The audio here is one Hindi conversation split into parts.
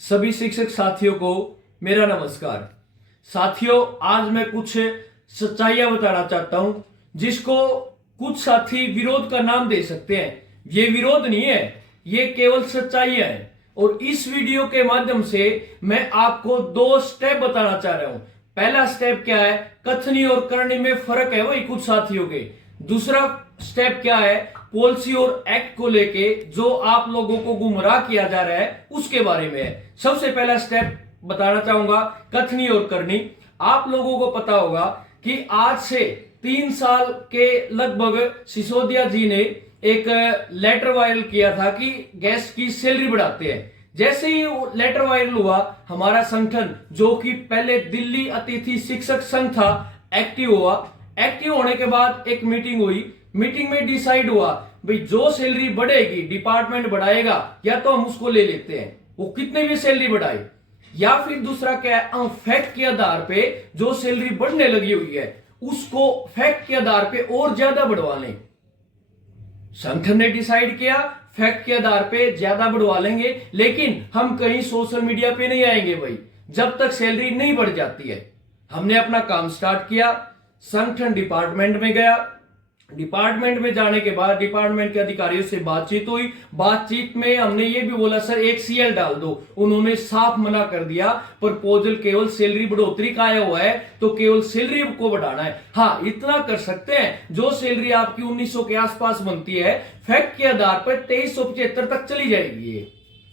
सभी शिक्षक साथियों को मेरा नमस्कार। साथियों, आज मैं कुछ सच्चाइयां बताना चाहता हूं जिसको कुछ साथी विरोध का नाम दे सकते हैं। ये विरोध नहीं है, ये केवल सच्चाइयां हैं। और इस वीडियो के माध्यम से मैं आपको दो स्टेप बताना चाह रहा हूं। पहला स्टेप क्या है, कथनी और करनी में फर्क है वही कुछ साथियों के। दूसरा स्टेप क्या है, पॉलिसी और एक्ट को लेके जो आप लोगों को गुमराह किया जा रहा है उसके बारे में है। सबसे पहला स्टेप बताना चाहूंगा, कथनी और करनी। आप लोगों को पता होगा कि आज से 3 साल के लगभग सिसोदिया जी ने एक लेटर वायरल किया था कि गेस्ट की सैलरी बढ़ाते हैं। जैसे ही लेटर वायरल हुआ, हमारा संगठन जो कि पहले दिल्ली अतिथि शिक्षक संघ था एक्टिव हुआ। एक्टिव होने के बाद एक मीटिंग हुई। मीटिंग में डिसाइड हुआ भाई जो सैलरी बढ़ेगी डिपार्टमेंट बढ़ाएगा या तो हम उसको ले लेते हैं, वो कितने भी सैलरी बढ़ाए, या फिर दूसरा क्या है, हम फैक्ट के आधार पे जो सैलरी बढ़ने लगी हुई है उसको फैक्ट के आधार पे और ज्यादा बढ़वा लें। संगठन ने डिसाइड किया फैक्ट के आधार पे ज्यादा बढ़वा लेंगे, लेकिन हम कहीं सोशल मीडिया पे नहीं आएंगे भाई जब तक सैलरी नहीं बढ़ जाती है। हमने अपना काम स्टार्ट किया, संगठन डिपार्टमेंट में गया। डिपार्टमेंट में जाने के बाद डिपार्टमेंट के अधिकारियों से बातचीत हुई। बातचीत में हमने ये भी बोला सर एक सीएल डाल दो, उन्होंने साफ मना कर दिया। प्रपोजल केवल सैलरी बढ़ोतरी का आया हुआ है तो केवल सैलरी को बढ़ाना है। हाँ, इतना कर सकते हैं, जो सैलरी आपकी 1900 के आसपास बनती है फैक्ट के आधार पर 2375 तक चली जाएगी।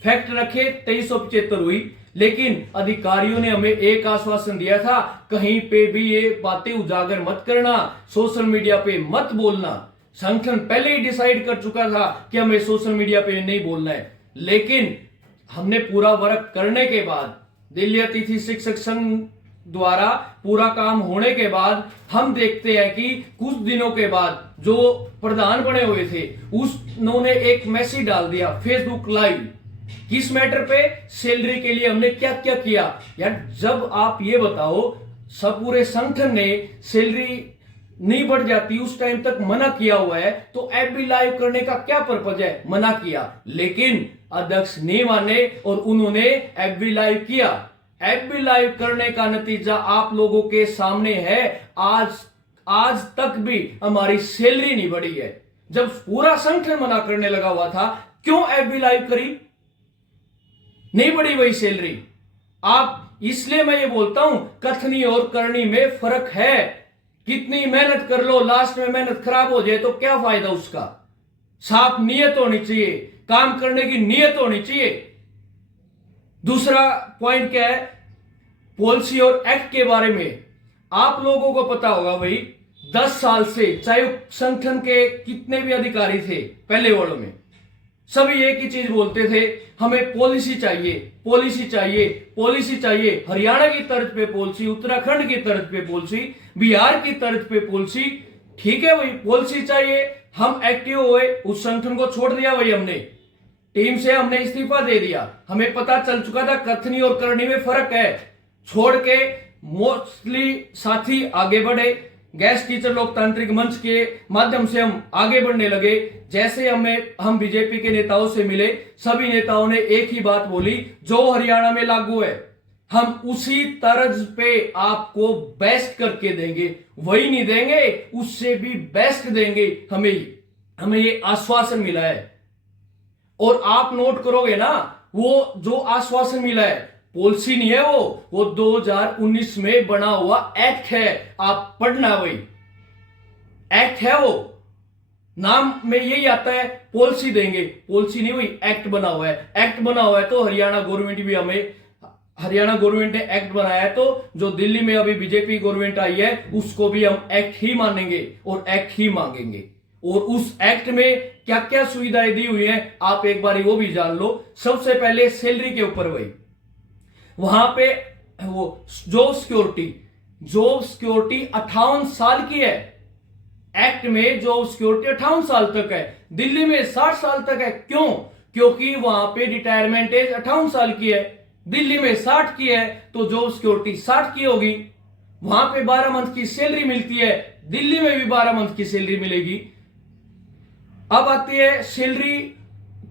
फैक्ट रखे 2375 हुई, लेकिन अधिकारियों ने हमें एक आश्वासन दिया था, कहीं पे भी ये बातें उजागर मत करना, सोशल मीडिया पे मत बोलना। संगठन पहले ही डिसाइड कर चुका था कि हमें सोशल मीडिया पे नहीं बोलना है, लेकिन हमने पूरा वर्क करने के बाद, दिल्ली अतिथि शिक्षक संघ द्वारा पूरा काम होने के बाद, हम देखते हैं कि कुछ दिनों के बाद जो प्रधान बने हुए थे उन्होंने एक मैसेज डाल दिया फेसबुक लाइव। किस मैटर पे, सैलरी के लिए हमने क्या क्या किया। यार जब आप ये बताओ, सब पूरे संगठन ने सैलरी नहीं बढ़ जाती उस टाइम तक मना किया हुआ है, तो एफबी लाइव करने का क्या पर्पज है, मना किया। लेकिन अध्यक्ष नहीं माने और उन्होंने एफबी लाइव किया। एफबी लाइव करने का नतीजा आप लोगों के सामने है। आज तक भी हमारी सैलरी नहीं बढ़ी है, जब पूरा संगठन मना करने लगा हुआ था। क्यों एफबी लाइव करी, नहीं बढ़ी वही सैलरी। आप, इसलिए मैं ये बोलता हूं कथनी और करनी में फर्क है। कितनी मेहनत कर लो, लास्ट में मेहनत खराब हो जाए तो क्या फायदा उसका। साफ नीयत होनी चाहिए, काम करने की नीयत होनी चाहिए। दूसरा पॉइंट क्या है, पॉलिसी और एक्ट के बारे में आप लोगों को पता होगा भाई, 10 साल से चाहे संगठन के कितने भी अधिकारी थे पहले वालों में, सभी एक ही चीज बोलते थे, हमें पॉलिसी चाहिए, पॉलिसी चाहिए, पॉलिसी चाहिए। हरियाणा की तर्ज पे पॉलिसी, उत्तराखंड की तर्ज पे पॉलिसी, बिहार की तर्ज पे पॉलिसी। ठीक है भाई, पॉलिसी चाहिए। हम एक्टिव हुए, उस संगठन को छोड़ दिया भाई, हमने टीम से हमने इस्तीफा दे दिया। हमें पता चल चुका था कथनी और करनी में फर्क है। छोड़ के मोस्टली साथी आगे बढ़े। गेस्ट टीचर लोकतांत्रिक मंच के माध्यम से हम आगे बढ़ने लगे। जैसे हम बीजेपी के नेताओं से मिले, सभी नेताओं ने एक ही बात बोली, जो हरियाणा में लागू है हम उसी तर्ज पे आपको बेस्ट करके देंगे। वही नहीं देंगे, उससे भी बेस्ट देंगे। हमें ये आश्वासन मिला है। और आप नोट करोगे ना, वो जो आश्वासन मिला है पॉलिसी नहीं है, वो 2019 में बना हुआ एक्ट है। आप पढ़ना, वही एक्ट है। वो नाम में यही आता है, पॉलिसी देंगे। पॉलिसी नहीं, वही एक्ट बना हुआ है। एक्ट बना हुआ है तो हरियाणा गवर्नमेंट ने एक्ट बनाया है, तो जो दिल्ली में अभी बीजेपी गवर्नमेंट आई है उसको भी हम एक्ट ही मानेंगे और एक्ट ही मांगेंगे। और उस एक्ट में क्या क्या सुविधाएं दी हुई है आप एक बार वो भी जान लो। सबसे पहले सैलरी के ऊपर वहां पे वो जॉब सिक्योरिटी 58 साल की है। एक्ट में जॉब सिक्योरिटी 58 साल तक है, दिल्ली में 60 साल तक है। क्यों? क्योंकि वहां पे रिटायरमेंट एज 58 साल की है, दिल्ली में 60 की है, तो जॉब सिक्योरिटी 60 की होगी। वहां पे 12 मंथ की सैलरी मिलती है, दिल्ली में भी 12 मंथ की सैलरी मिलेगी। अब आती है सैलरी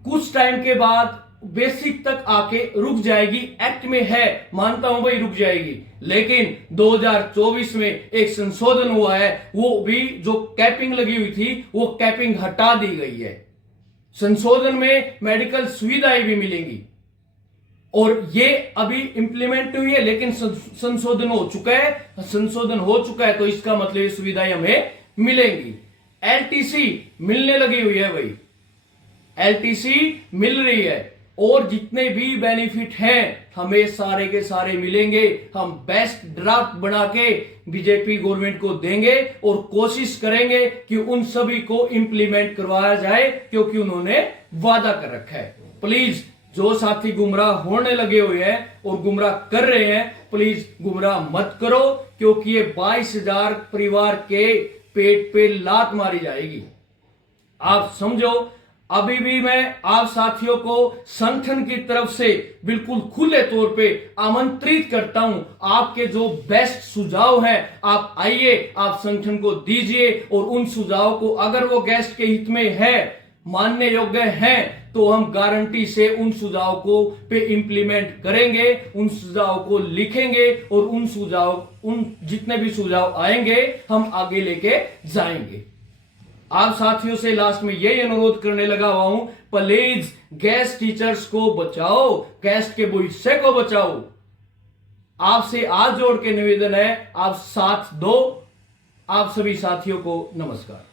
कुछ टाइम के बाद बेसिक तक आके रुक जाएगी। एक्ट में है, मानता हूं भाई रुक जाएगी, लेकिन 2024 में एक संशोधन हुआ है, वो भी जो कैपिंग लगी हुई थी वो कैपिंग हटा दी गई है। संशोधन में मेडिकल सुविधाएं भी मिलेंगी और ये अभी इंप्लीमेंट हुई है, लेकिन संशोधन हो चुका है। संशोधन हो चुका है तो इसका मतलब ये सुविधाएं हमें मिलेंगी। एलटीसी मिलने लगी हुई है भाई, एलटीसी मिल रही है और जितने भी बेनिफिट हैं हमें सारे के सारे मिलेंगे। हम बेस्ट ड्राफ्ट बना के बीजेपी गवर्नमेंट को देंगे और कोशिश करेंगे कि उन सभी को इंप्लीमेंट करवाया जाए, क्योंकि उन्होंने वादा कर रखा है। प्लीज जो साथी गुमराह होने लगे हुए हैं और गुमराह कर रहे हैं, प्लीज गुमराह मत करो, क्योंकि ये 22,000 परिवार के पेट पे लात मारी जाएगी। आप समझो, अभी भी मैं आप साथियों को संगठन की तरफ से बिल्कुल खुले तौर पे आमंत्रित करता हूं। आपके जो बेस्ट सुझाव हैं आप आइए, आप संगठन को दीजिए और उन सुझाव को अगर वो गेस्ट के हित में है, मानने योग्य हैं, तो हम गारंटी से उन सुझाव को पे इंप्लीमेंट करेंगे, उन सुझाव को लिखेंगे और उन जितने भी सुझाव आएंगे हम आगे लेके जाएंगे। आप साथियों से लास्ट में यही अनुरोध करने लगा हुआ हूं, प्लीज गेस्ट टीचर्स को बचाओ, गेस्ट के भविष्य को बचाओ। आपसे हाथ जोड़ के निवेदन है, आप साथ दो। आप सभी साथियों को नमस्कार।